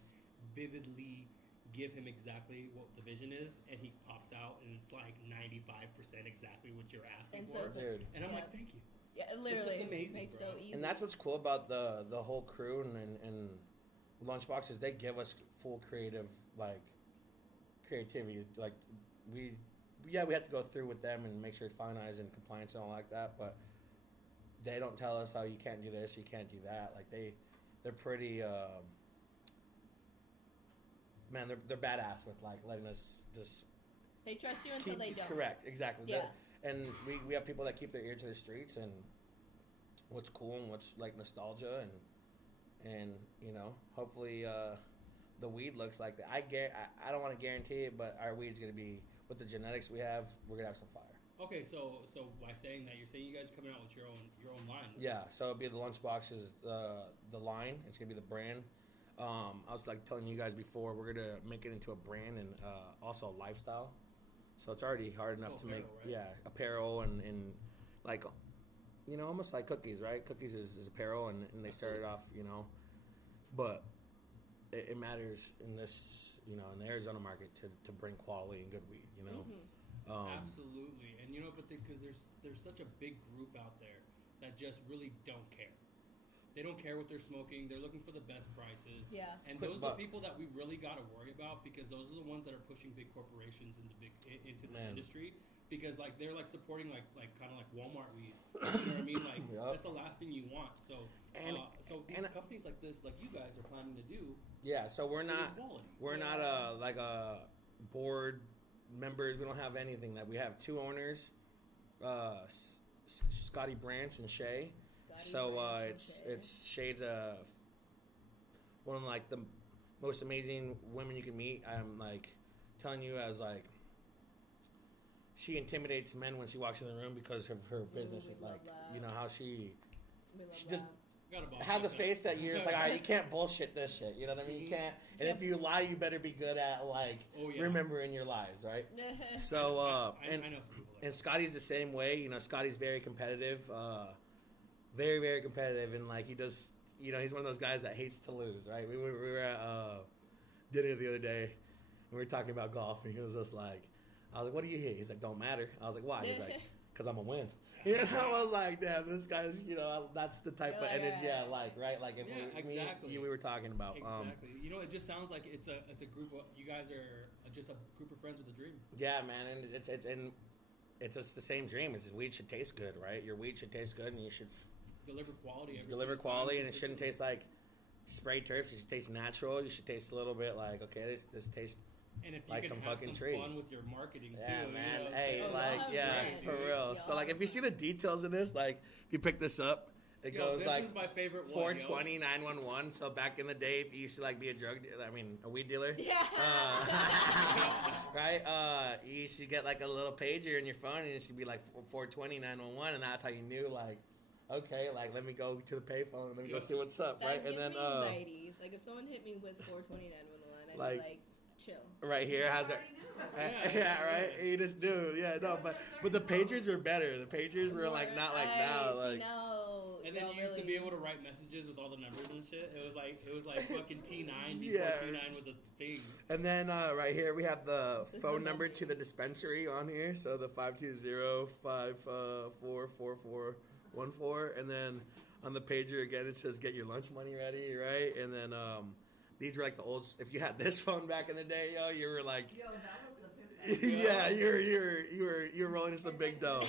vividly give him exactly what the vision is, and he pops out, and it's like 95% exactly what you're asking for. Dude. And I'm like, thank you. Yeah, literally. It's amazing, makes bro. so easy. And that's what's cool about the whole crew and LUNCHBOX is they give us full creativity. Like we have to go through with them and make sure it's finalized and compliance and all like that, but they don't tell us, oh, you can't do this, you can't do that. Like they're pretty man, they're badass with like letting us just. They trust you until they don't. Correct, exactly. Yeah. And we have people that keep their ear to the streets, and what's cool and what's like nostalgia and you know, hopefully the weed looks like that. I don't want to guarantee it, but our weed's gonna be with the genetics we have. We're gonna have some fire. Okay, so by saying that, you're saying you guys are coming out with your own line. Yeah, so it'll be the Lunchbox is the line. It's gonna be the brand. I was like telling you guys before, we're gonna make it into a brand and also a lifestyle. So it's already hard enough to make, right? apparel and like, you know, almost like cookies, right? Cookies is apparel, and they started off, you know, but it matters in this, you know, in the Arizona market to bring quality and good weed, you know. Absolutely, and you know, but because there's such a big group out there that just really don't care. They don't care what they're smoking. They're looking for the best prices. Yeah. And those are the people that we really got to worry about, because those are the ones that are pushing big corporations into this industry. Because like they're like supporting like kind of like Walmart weed. You know what I mean? Like that's the last thing you want. So so these companies like this, like you guys are planning to do. Yeah. So we're not like a board members. We don't have anything. That we have two owners, Scotty Branch and Shay. It's Shay's one of like the most amazing women you can meet. I'm like telling you, as like she intimidates men when she walks in the room because of her business. Is like, you know, how she just has a face that you're just like, all right, you can't bullshit this shit. You know what I mean? You can't. And if you lie, you better be good at like remembering your lies, right? So I know some people like and Scotty's the same way. You know, Scotty's very competitive. Very, very competitive, and like he does, you know, he's one of those guys that hates to lose, right? We were at dinner the other day, and we were talking about golf, and he was just like, I was like, what do you hit? He's like, don't matter. I was like, why? He's like, because I'm gonna win. You know, I was like, damn, this guy's, you know, that's the type of energy I like, right? Like if we were talking about. Exactly. You know, it just sounds like it's a group of, you guys are just a group of friends with a dream. Yeah, man, and it's just the same dream. It's just weed should taste good, right? Your weed should taste good, and you should deliver quality, and it shouldn't taste like spray turfs. It should taste natural. You should taste a little bit like, okay, this tastes and if you like can some have fucking some tree. fun with your marketing yeah, too, man. You know, Hey, so, like, for real. So like, if you see the details of this, like, if you pick this up, it goes this like is my favorite one, 420 911. So back in the day, if you used to like be a a weed dealer, right? You used to get like a little pager in your phone, and it should be like 420 911, and that's how you knew like, okay, like let me go to the payphone and let me go see what's up, right? Gives and then me anxiety. Like if someone hit me with 420 911, I'd be like, chill. Right here, how's it? Yeah, right. You just do, but the pagers were better. The pagers were like not like now, like. And then you used to be able to write messages with all the numbers and shit. It was like fucking T9 before T9 was a thing. And then right here we have the phone number to the dispensary on here. So the 520-544414. And then on the pager again it says get your lunch money ready, right? And then these were like the old. If you had this phone back in the day, yo, you were like, Yo, that was the pimp. yeah, you were rolling in some big dough.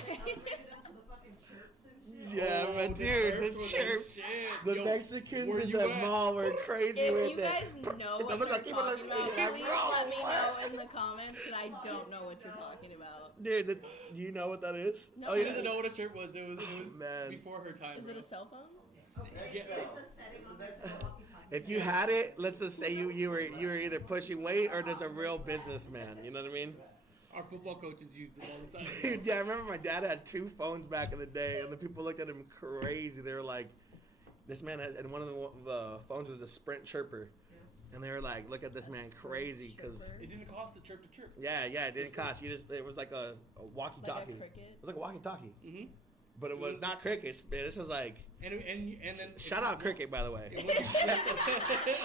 Yeah, but dude, the chirps, the Mexicans in the mall were crazy with it. If you guys know what you're talking about, please let me know in the comments, because I don't know what you're talking about. Dude, do you know what that is? No. Oh, you didn't know what a chirp was. It was Man. before her time. Is it a cell phone? If you had it, let's just say you were either pushing weight or just a real businessman. You know what I mean? Our football coaches used it all the time. Dude, yeah, I remember my dad had two phones back in the day, and the people looked at him crazy. They were like, "This man has," and one of the phones was a Sprint chirper, and they were like, "Look at this man, crazy," because it didn't cost a chirp to chirp. Yeah, it didn't cost. It was like a walkie-talkie. Like a cricket? It was like a walkie-talkie. Mm-hmm. But it was not crickets. This was like. And then shout out cricket, by the way.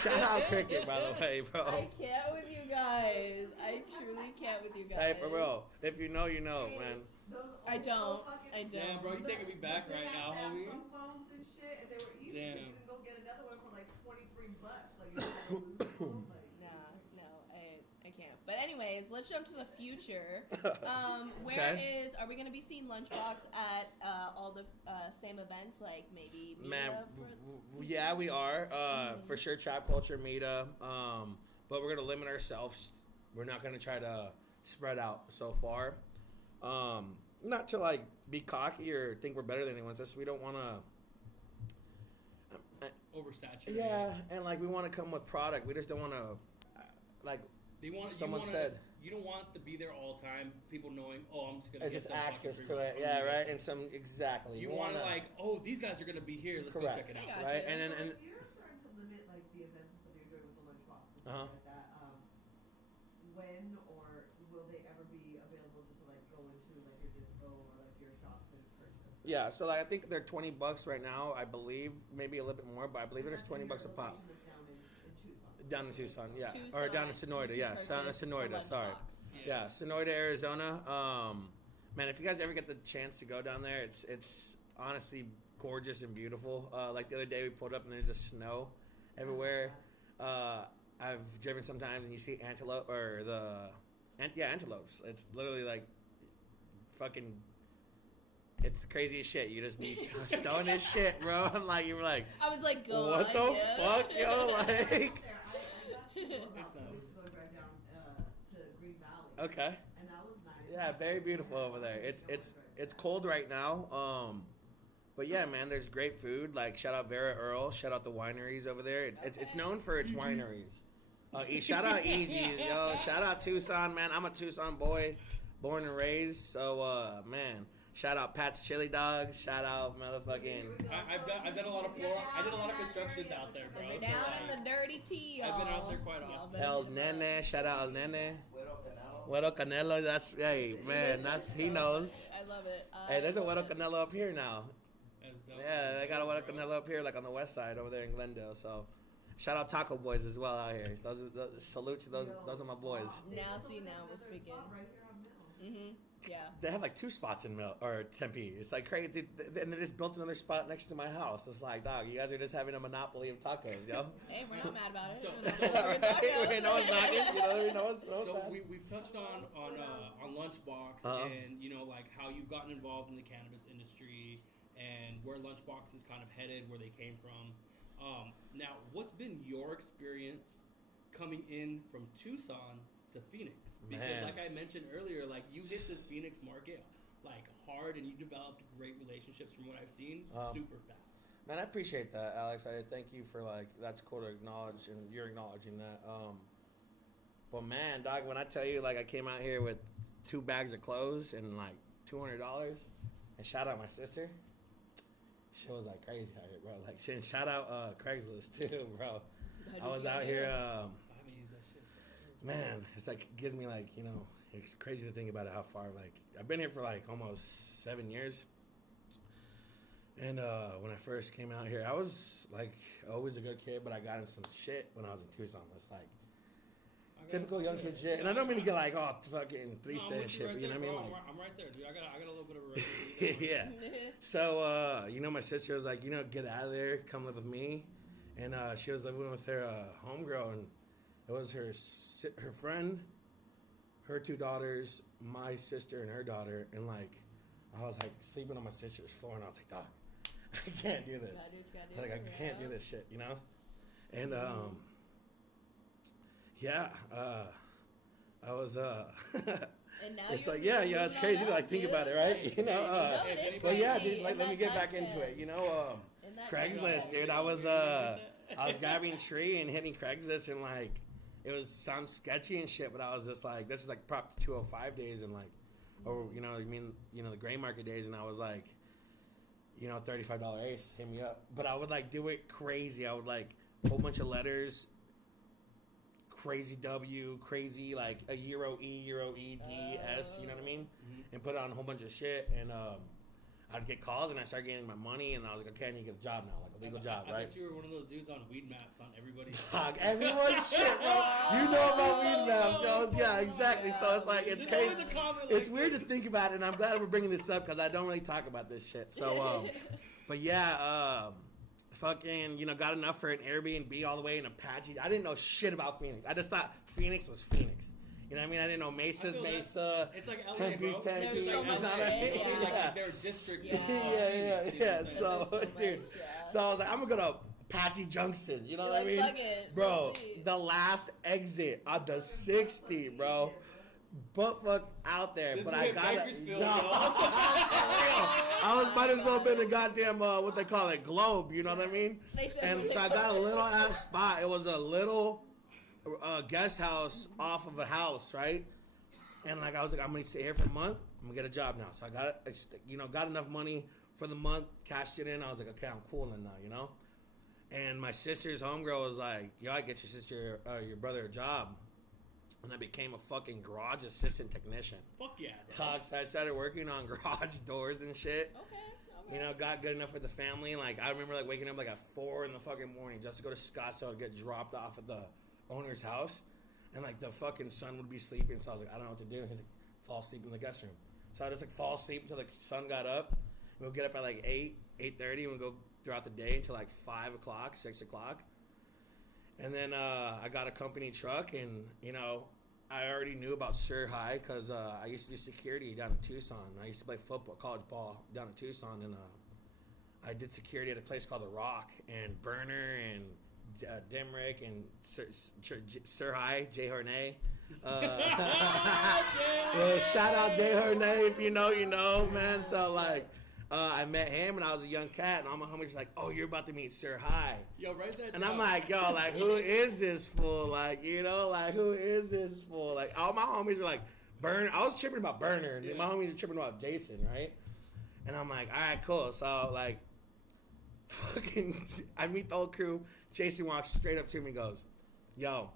Shout out cricket, by the way, bro. I can't with you guys. I truly can't with you guys. Hey, for real. If you know, you know, man. I don't. Damn, bro, you taking me back right now, homie. Phones and shit, and they were easy. Damn. You can go get another one for like $23. Like, I can't. But anyways, let's jump to the future. Are we going to be seeing Lunchbox at all the same events, like maybe Meta? Yeah, we are. For sure, Trap Culture, Meta. But we're going to limit ourselves. We're not going to try to spread out so far. Not to like be cocky or think we're better than anyone. It's just we don't want to oversaturated. Yeah, and like we want to come with product. We just don't want to, like someone said. You don't want to be there all the time. People knowing, oh, I'm just gonna. It's get just some access fucking to free it. Wi-Fi. Yeah, right. And some exactly. You want to like, oh, these guys are gonna be here. Let's correct. go check it out. Right, and then If you're starting to limit like the events that you're doing with the lunchbox and stuff like that, when or will they ever be available just to like go into like your dispo or like your shops and purchase? Yeah, so like I think they're $20 right now. I believe maybe a little bit more, but I believe it's $20 a pop. Down in Tucson, yeah, or down in Sonoyta, yeah, down in Sonoyta. Sorry, yeah, Sonoyta, Arizona. Man, if you guys ever get the chance to go down there, it's honestly gorgeous and beautiful. Like the other day, we pulled up and there's just snow everywhere. I've driven sometimes and you see antelope or antelopes. It's literally like fucking. It's the craziest shit. You just be stoned as shit, bro. I'm like, you were like, I was like, go what the fuck, yo? Like, okay. And that was nice. Yeah, very beautiful over there. It's cold right now. But yeah, man, there's great food. Like shout out Vera Earl, shout out the wineries over there. It's known for its wineries. Shout out EG's, yo. Shout out Tucson, man. I'm a Tucson boy, born and raised. So man. Shout out Pat's Chili Dogs. Shout out motherfucking. I've done a lot of floor. I did a lot of constructions out there, bro. We're down in the dirty tea, y'all. I've been out there quite often. El Nene. Shout out El Nene. Güero Canelo. That's hey man. That's he knows. I love it. Hey, there's a Güero Canelo up here now. That's dope. Yeah, they got a Güero Canelo up here, like on the west side over there in Glendale. So, shout out Taco Boys as well out here. Salute to those. Those are my boys. Now we're speaking. Yeah. They have like 2 spots in Tempe. It's like crazy, dude. And they just built another spot next to my house. It's like, dog, you guys are just having a monopoly of tacos, yo. Hey, we're not mad about it. So we've touched on LUNCHBOX and you know like how you've gotten involved in the cannabis industry and where LUNCHBOX is kind of headed, where they came from. Now, what's been your experience coming in from Tucson to Phoenix? Because like I mentioned earlier, like you hit this Phoenix market like hard and you developed great relationships from what I've seen super fast. Man, I appreciate that, Alex. I thank you for like, that's cool to acknowledge and you're acknowledging that. But man, dog, when I tell you like I came out here with 2 bags of clothes and like $200 and shout out my sister. She was like crazy out here, bro. Like shout out Craigslist too, bro. I was out here. I haven't used that shit. Man, it's like gives me like, you know, it's crazy to think about it how far like I've been here for like almost 7 years. And when I first came out here, I was like always a good kid, but I got in some shit when I was in Tucson. It's like typical young kid shit. And I don't mean to get like fucking 3-stand shit, but you know what I mean? Like, I'm right there, dude. I got a little bit of a yeah. So you know, my sister was like, you know, get out of there, come live with me. And she was living with her homegirl, and it was her friend, her 2 daughters, my sister, and her daughter. And like, I was like sleeping on my sister's floor, and I was like, dog, I can't do this. I can't do this shit, you know? And I was And now it's like it's crazy to like think about it, right? You know, but yeah, dude, like let me get back into it. You know, Craigslist, dude. I was grabbing tree and hitting Craigslist, and like sounds sketchy and shit, but I was just like, this is like Prop 205 days, and like, or you know, the gray market days, and I was like, you know, $35 ace, hit me up. But I would like do it crazy. I would like a whole bunch of letters. Crazy W, crazy like a Euro E, D, S, you know what I mean? Mm-hmm. And put on a whole bunch of shit, and I'd get calls, and I started getting my money, and I was like, okay, I need to get a job now, like a legal job, right? I bet you were one of those dudes on weed maps on everybody's. Everyone's shit, bro. You know about weed maps, yo. Yeah, exactly. So it's like, it's crazy. It's weird to think about it, and I'm glad we're bringing this up because I don't really talk about this shit. So, but yeah, fucking, you know, got enough for an Airbnb all the way in Apache. I didn't know shit about Phoenix. I just thought Phoenix was Phoenix. You know what I mean? I didn't know Mesa's Mesa. It's like LA, Tempe's bro. Tempe. So much Like there are districts. Yeah. So, dude. So I was like, I'm going to go to Apache Junction. You know what I mean? Fuck it. Bro, the last exit on the 60, bro. butt fuck out there. This But I got Bakersfield, I was might as well been the goddamn what they call it, Globe. You know what I mean? And so I got a little ass spot. It was a little guest house off of a house, right? And like I was like, I'm gonna stay here for a month. I'm gonna get a job now. So I got got enough money for the month, cashed it in. I was like, okay, I'm cooling now, you know. And my sister's homegirl was like, yo, I get your sister, your brother a job. And I became a fucking garage assistant technician. Fuck yeah, bro. So I started working on garage doors and shit. Okay. You know, got good enough for the family. Like, I remember, like, waking up, like, at 4 in the fucking morning just to go to Scottsdale and get dropped off at the owner's house. And, like, the fucking son would be sleeping. So I was like, I don't know what to do. He's like, fall asleep in the guest room. So I just, like, fall asleep until the sun got up. We'll get up at, like, 8:30, and we'll go throughout the day until, like, 5 o'clock, 6 o'clock. And then I got a company truck, and, you know, I already knew about Sir High because I used to do security down in Tucson. I used to play football, college ball down in Tucson, and I did security at a place called The Rock, and Burner, and Dimrick, and Sir High, Jay Hornay. Well, shout out Jay Hornay, if you know, you know, man. So, like, I met him, and I was a young cat, and all my homies were like, oh, you're about to meet Sir High. Yo, write that And down. I'm like, yo, like, who is this fool? Like, you know, like, who is this fool? Like, all my homies were like, Burner. I was tripping about Burner, and my homies were tripping about Jason, right? And I'm like, all right, cool. So, like, fucking, I meet the whole crew. Jason walks straight up to me and goes, yo,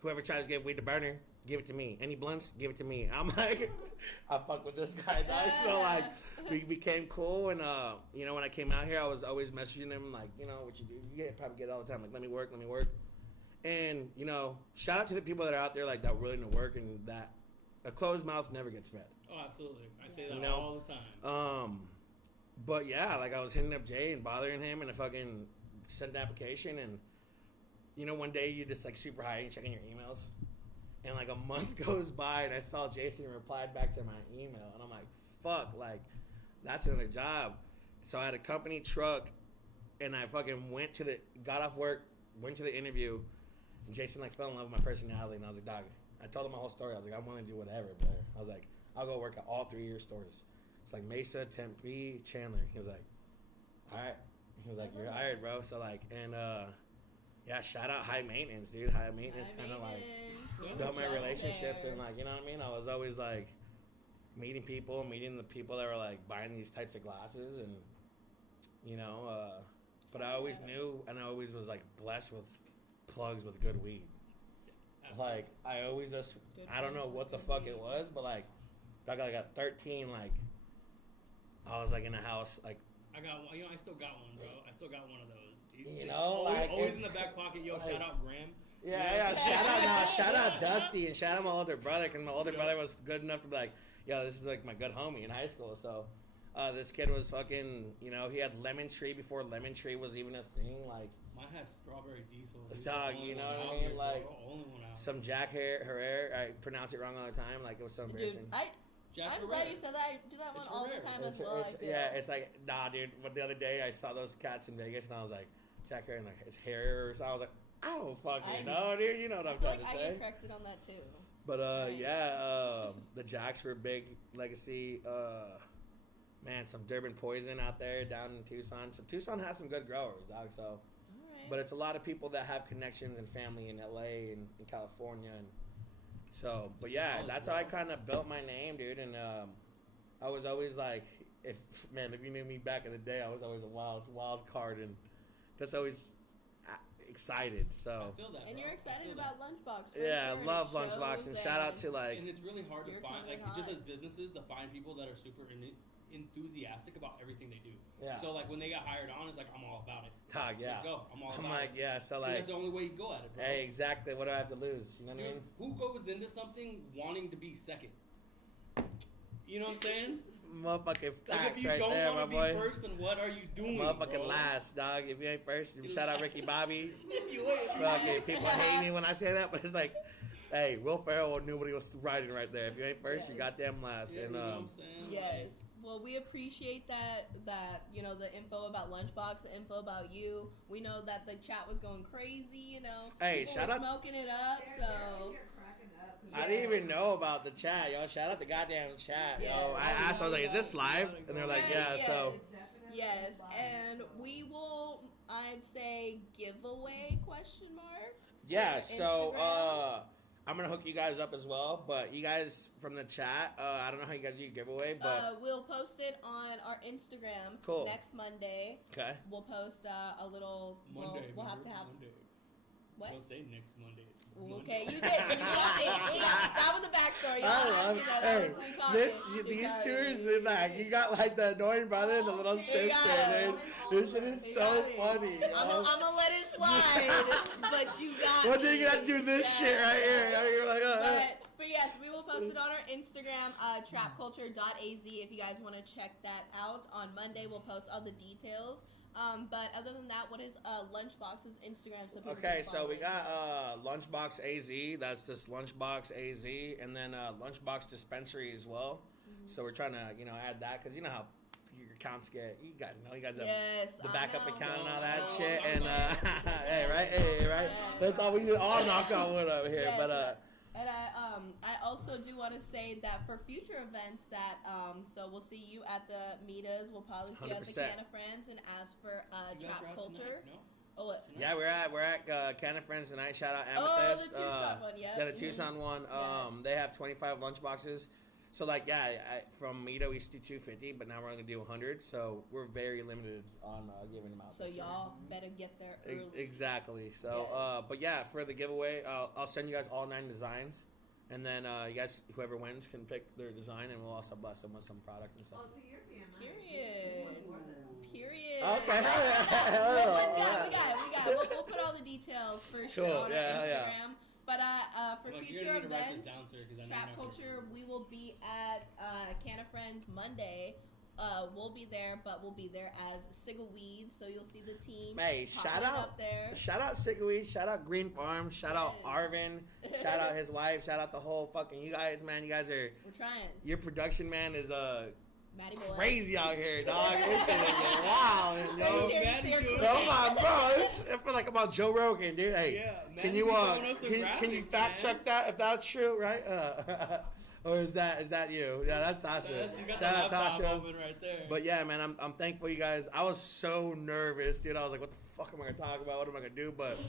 whoever tries to give weed to Burner, give it to me. Any blunts, give it to me. I'm like, I fuck with this guy, dog. So, like, we became cool. And, you know, when I came out here, I was always messaging him, like, you know, what you do. You probably get it all the time. Like, let me work. And, you know, shout out to the people that are out there, like, that are willing to work and that a closed mouth never gets fed. Oh, absolutely. I say that You know? all the time. But, yeah, like, I was hitting up Jay and bothering him, and I fucking sent an application. And, you know, one day you're just, like, super high and checking your emails. And, like, a month goes by, and I saw Jason replied back to my email. And I'm like, fuck, like, that's another job. So I had a company truck, and I fucking got off work, went to the interview, and Jason, like, fell in love with my personality. And I was like, dog, I told him my whole story. I was like, I'm willing to do whatever, bro. I was like, I'll go work at all 3 of your stores. It's like Mesa, Tempe, Chandler. He was like, all right. He was like, you're hired, bro. So, like, and, yeah, shout out High Maintenance, dude. High Maintenance kind of, like, built my relationships. And, like, you know what I mean? I was always, like, meeting the people that were, like, buying these types of glasses. And, you know, but I always knew, and I always was, like, blessed with plugs with good weed. Like, I always just, I don't know what the fuck it was, but, like, I got 13, like, I was, like, in a house, like, I got one. You know, I still got one, bro. I still got one of those. You know, like, always in the back pocket. Yo, shout out Graham. Yeah. Shout out Dusty, and shout out my older brother, because my older brother was good enough to be like, yo, this is like my good homie in high school. So this kid was fucking, you know, he had Lemon Tree before Lemon Tree was even a thing. Like, mine has Strawberry Diesel. Dog, you know what I mean? Like, some Jack Herrera. I pronounce it wrong all the time. Like, it was so embarrassing. I'm glad you said that. I do that one all the time as well. Yeah, it's like, nah, dude. But the other day I saw those cats in Vegas, and I was like, Jack Herrera, and like, it's Herrera. So I was like, I don't fucking know, dude. You know what I'm trying to say. I get corrected on that too. But the Jacks were big legacy. Man, some Durban Poison out there down in Tucson. So Tucson has some good growers, dog. So, but it's a lot of people that have connections and family in LA and in California, and so. But yeah, that's how I kind of built my name, dude. And I was always like, if you knew me back in the day, I was always a wild card, and that's always excited. So. I feel that, and bro. you're excited about LUNCHBOX. Yeah, I love LUNCHBOX, and shout out to, like. And it's really hard to find, like, just as businesses, to find people that are super enthusiastic about everything they do. Yeah. So, like, when they got hired on, it's like, I'm all about it. Dog, yeah. Let's go. I'm all about it. I'm like, yeah, so, like. That's the only way you can go at it, bro. Hey, exactly. What do I have to lose? You know what I mean? Who goes into something wanting to be second? You know what I'm saying? Motherfucking facts like, if you right don't there, my want to boy. be first, then what are you doing, Motherfucking bro? last, dog. If you ain't first, shout out Ricky Bobby. Fucking Fucking people hate me when I say that, but it's like, hey, Will Ferrell knew what he was writing right there. If you ain't first, you goddamn last. Yeah, and you know what I'm saying? Yes. Well, we appreciate that you know, the info about LUNCHBOX, the info about you. We know that the chat was going crazy, you know. Hey, people shout were out smoking it up, so. I didn't even know about the chat, yo. Shout out the goddamn chat, yo. I asked, I was like, is this live? And they're like, yeah, so. Yes, and we will, I'd say, giveaway, question mark? Yeah, so, Instagram. I'm going to hook you guys up as well, but you guys from the chat, I don't know how you guys do your giveaway, but. We'll post it on our Instagram next Monday. Okay. We'll post a little, Monday. We'll have to have. Monday. What? Don't say next Monday. It's Okay, you did. That was the backstory. These two, like, you got like the annoying brother and the little sister, dude. This shit is so funny. I'm gonna let it slide, but you got What are you gonna do this shit right here? You're like, But yes, we will post it on our Instagram, trapculture.az. If you guys want to check that out on Monday, we'll post all the details. But other than that, what is LUNCHBOX's Instagram? So okay, so we got LUNCHBOX AZ. That's just LUNCHBOX AZ, and then LUNCHBOX Dispensary as well. Mm-hmm. So we're trying to, add that because you know how your accounts get. You guys know, you guys have the backup account and all that shit. And hey, right. That's all we need. All knock on wood over here, but. And I also do want to say that for future events that so we'll see you at the Mitas, we'll probably see you at the Can of Friends, and as for Trap Culture. No? Oh, what? Yeah, we're at Can of Friends tonight. Shout out Amethyst. Oh, the Tucson one, yeah. Yeah, the Tucson one. They have 25 lunchboxes. So like, from Mita we used to do 250, but now we're only gonna do 100. So we're very limited on giving them out. So y'all better get there early. Exactly. So, but yeah, for the giveaway, I'll send you guys all 9 designs, and then you guys, whoever wins, can pick their design, and we'll also bless them with some product and stuff. Oh, so you're being nice. Period. Okay. We got it. We'll put all the details for sure on our Instagram. But for future events, Trap Culture, we will be at Can of Friends Monday. We'll be there, but we'll be there as Siggaweed, so you'll see the team. Hey, shout out Siggaweed, shout out Green Farm, shout out Arvin, shout out his wife, shout out the whole fucking you guys, man. You guys are. We're trying. Your production, man, is Matty boy. Crazy out here, dog. It's wow, yo. Come on, bro. I feel like I'm on Joe Rogan, dude. Hey, can you fact check that if that's true, right? Or is that you? Yeah, that's Tasha. Shout out Tasha. Right there. But yeah, man, I'm thankful you guys. I was so nervous, dude. I was like, what the fuck am I gonna talk about? What am I gonna do? But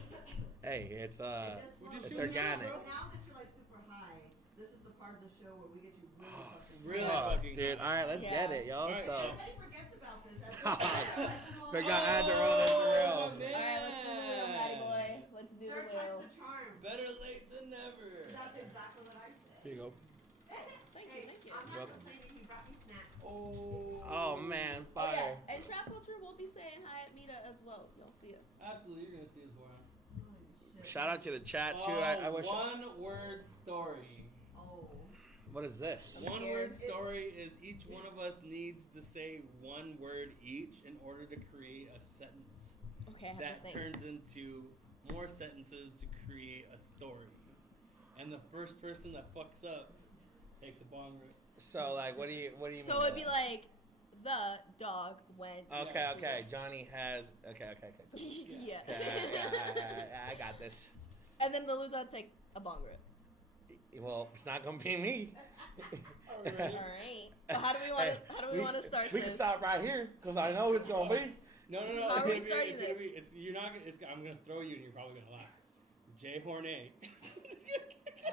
hey, it's organic. Now that you're like super high, this is the part of the show where we get you really fucking dude. All right, let's get it, yo. Right, so everybody forgets about this. Forgot I had to roll this real. All right, let's do the wheel, Matty boy. Let's do the Third wheel. time's the charm. Better late than never. That's exactly what I said. Here you go. Thank you. I'm not complaining. He brought me snacks. Oh man, fire. Oh, yes. And Trap Culture will be saying hi at Mita as well. Y'all see us. Absolutely, you're gonna see us more. Shout out to the chat too. I wish. One word story. Oh. What is this? One word story is each one of us needs to say one word each in order to create a sentence that turns into more sentences to create a story. And the first person that fucks up takes a bong rip. So like, what do you mean? So it'd be like, the dog went. Okay. Johnny has. Okay. Yeah. I got this. And then the loser would take a bong rip. Well, it's not gonna be me. All right. So how do we want to start? We can stop right here because I know it's gonna be. No. How are we starting this? I'm gonna throw you and you're probably gonna laugh. Jay Hornet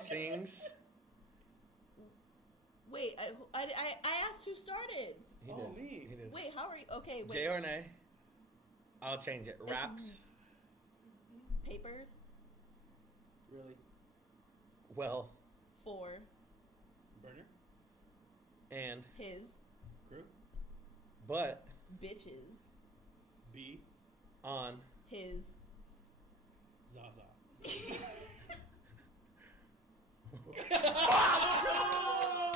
sings. Wait, I asked who started. He did. Wait, how are you? Okay, wait. Jay or nay? I'll change it. Raps. Papers. Really? Well. For. Burner. And. His. Group. But. Bitches. Be. On. His. Zaza.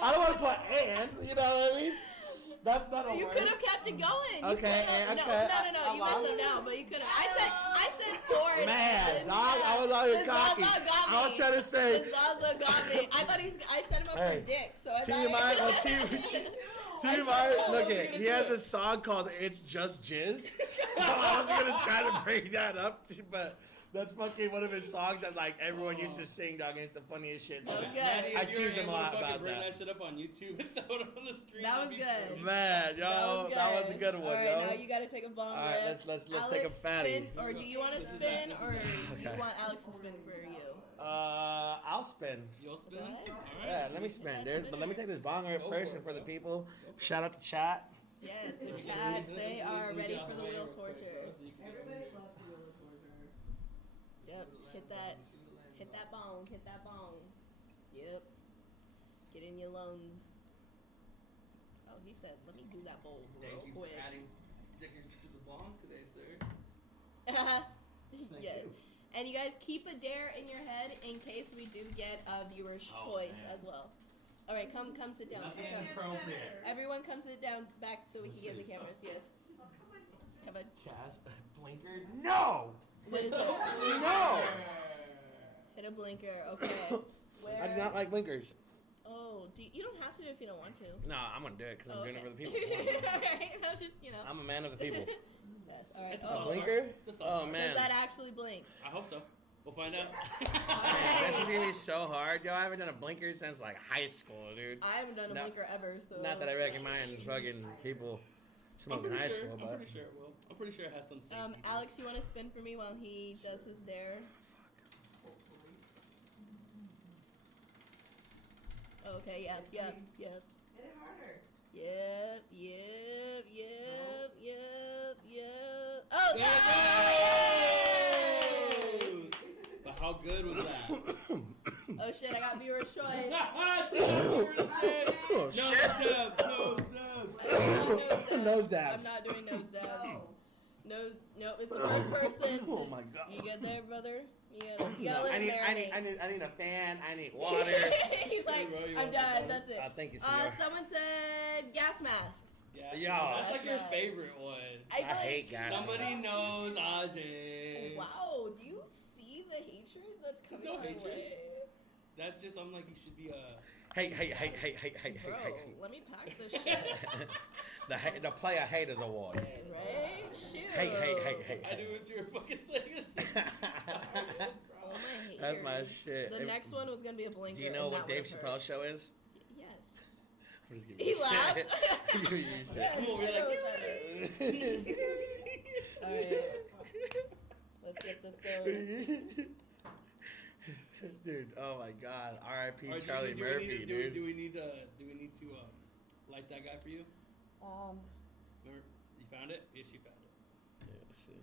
I don't want to put and, you know what I mean? That's not a word. You could have kept it going. Okay. No. You messed it down, but you could have. I said for. Man, dog, I was already cocky. I was trying to say. The Zaza got me. I thought I set him up for dick. So I Look at, he has a song called "It's Just Jizz," so I was gonna try to bring that up, but That's fucking one of his songs that like everyone used to sing, dog. And it's the funniest shit. So Okay. I tease him a lot about bring that. that shit up on YouTube and throw it on the screen. That was good. Man, yo, that was a good one, All right, yo. now you gotta take a bong All right, rip. let's Alex, take a fatty. Spin, or do you want to spin, or do you want Alex to spin for you? I'll spin. You'll spin? Okay. All right. Yeah, let me spin, dude. But let me take this bong rip first and for the people. Shout out to chat. Yes, the chat. They are ready for the wheel torture. Everybody loves the wheel torture. Yep, hit that bong, hit that bong. Yep, get in your lungs. Oh, he said, let me do that bowl real Thank you quick. for adding stickers to the bong today, sir. Yes. And you guys keep a dare in your head in case we do get a viewer's choice as well. All right, come sit down. Nothing Come. inappropriate. Everyone come sit down back so we can get in the cameras. Yes. Come on. Cash blinker? No! What is it? No! Hit a blinker. Okay. I do not like blinkers. Oh, you don't have to do it if you don't want to. No, I'm gonna do it because I'm doing it for the people. Okay, I was just, I'm a man of the people. Yes. All right. It's A a blinker? It's a soft Oh start. man. Does that actually blink? I hope so. We'll find out. Man, this is gonna be so hard, yo. I haven't done a blinker since like high school, dude. I haven't done a No. blinker ever, so. Not that I recommend fucking people smoking in high school, I'm but pretty sure it will. I'm pretty sure it has some safety. Alex, you want to spin for me while he does his dare? Okay. Yep. Hit it harder. Yep. Oh, no! But how good was that? Oh shit! I got viewer's choice. oh No shit! dab. Nose dabs. I'm not doing nose dabs. No, it's a one person. Oh my god! You get there, brother? You gotta No, let I him marinate. need a fan. I need water. He's like, Bro, you I'm want done. some That's it. Thank you, senor. Someone said gas mask. Yeah, Yo. that's like your That's favorite one. I hate gas. Somebody knows Ajay. Wow, do you see the hatred that's coming no my hatred. way? That's just, I'm like, you should be a. Hey. Bro, let me pack this shit. The player haters award. Right? Shoot. Hey. I knew what you were fucking saying. Oh, my haters. That's my shit. The next one was gonna be a blinker. Do you know and what that Dave would've hurt. Chappelle's show is? Yes. I'm just giving He you laughed. shit. Giving you shit. Come over, like, Alright. Let's get this going. Dude, oh my god. R.I.P. Alright, Charlie Murphy, dude. Do we need to light that guy for you? Remember, you found it? Yes, you found it. Yeah, let's see.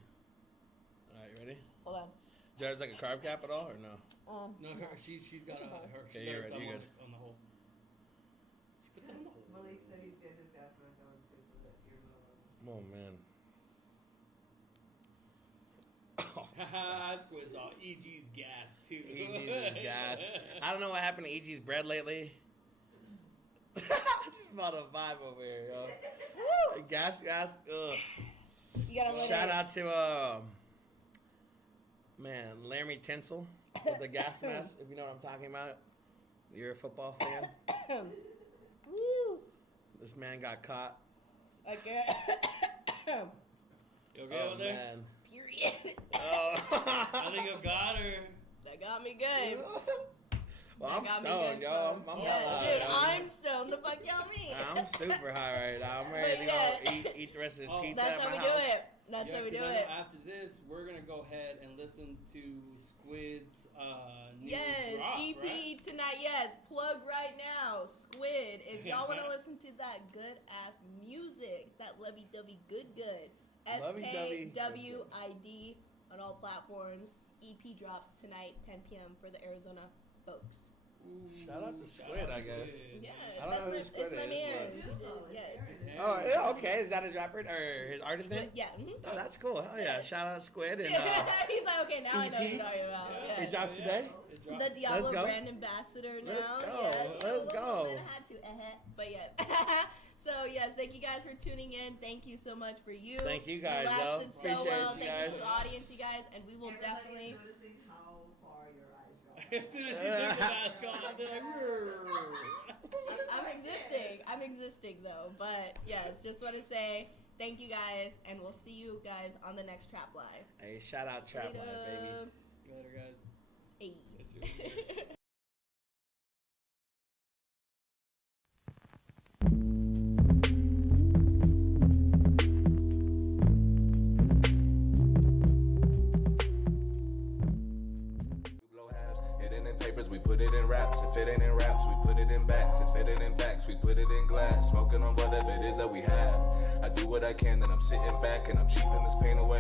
Alright, you ready? Hold on. Do you have like a carb cap at all or no? No, she's got a her. Okay, She's you're got her right, you're thumb good. on the hole. She puts it on the hole. Malik said he's getting his gas mask on too, so that you're Oh man. Squid's all EG's gas too. EG's gas. I don't know what happened to EG's bread lately. It's not a vibe over here, yo. Gas. Ugh. You gotta let Shout it. out to man, Laramie Tinsel with the gas mask. If you know what I'm talking about, you're a football fan. Woo. This man got caught. Okay. You okay over there? Man. Period. Oh. I think I got her. That got me good. Well, I'm That got me stoned, good. yo. I'm Yeah, hella dude, high, yo. I'm stoned. The fuck y'all mean? I'm super high right now. I'm ready to go eat the rest of this Oh. pizza That's at how my we do house. it. That's how we do 'cause I know it. after this, we're gonna go ahead and listen to Squid's new Yes, drop, EP right? tonight. Yes, plug right now. Squid. If y'all want to Yeah. listen to that good ass music, that lovey-dovey good. Lovey-dovey SKWID on all platforms. EP drops tonight, 10 p.m. for the Arizona folks. Ooh, Shout out to shout Squid, out I to guess. Squid. Yeah, I don't know who that's Squid my is, man. Oh, Yeah. Oh, yeah, okay. Is that his rapper or his artist name? Yeah. mhm. Oh, that's cool. Hell yeah. Shout out to Squid. And He's like, okay, now I know what EP? you're talking about. Yeah. it drops today? It dropped. The Diablo Let's go. brand ambassador now. Let's go. Yeah, Let's go. I had to, But yes. So yes, thank you guys for tuning in. Thank you so much for you. Thank you guys, You yo. lasted so Appreciate well. you Thank guys. you to the audience, you guys, and we will Everybody definitely. is noticing how far your eyes drop. As soon as you took the mask off, they're like, "Rrrr." I'm existing though, but yes, just want to say Thank you guys, and we'll see you guys on the next Trap Live. Hey, shout out Trap Later. Live, baby. Later, guys. Hey. Papers, we put it in wraps. If it ain't in wraps, we put it in backs. If it ain't in backs, we put it in glass. Smoking on whatever it is that we have. I do what I can, then I'm sitting back and I'm cheaping this pain away.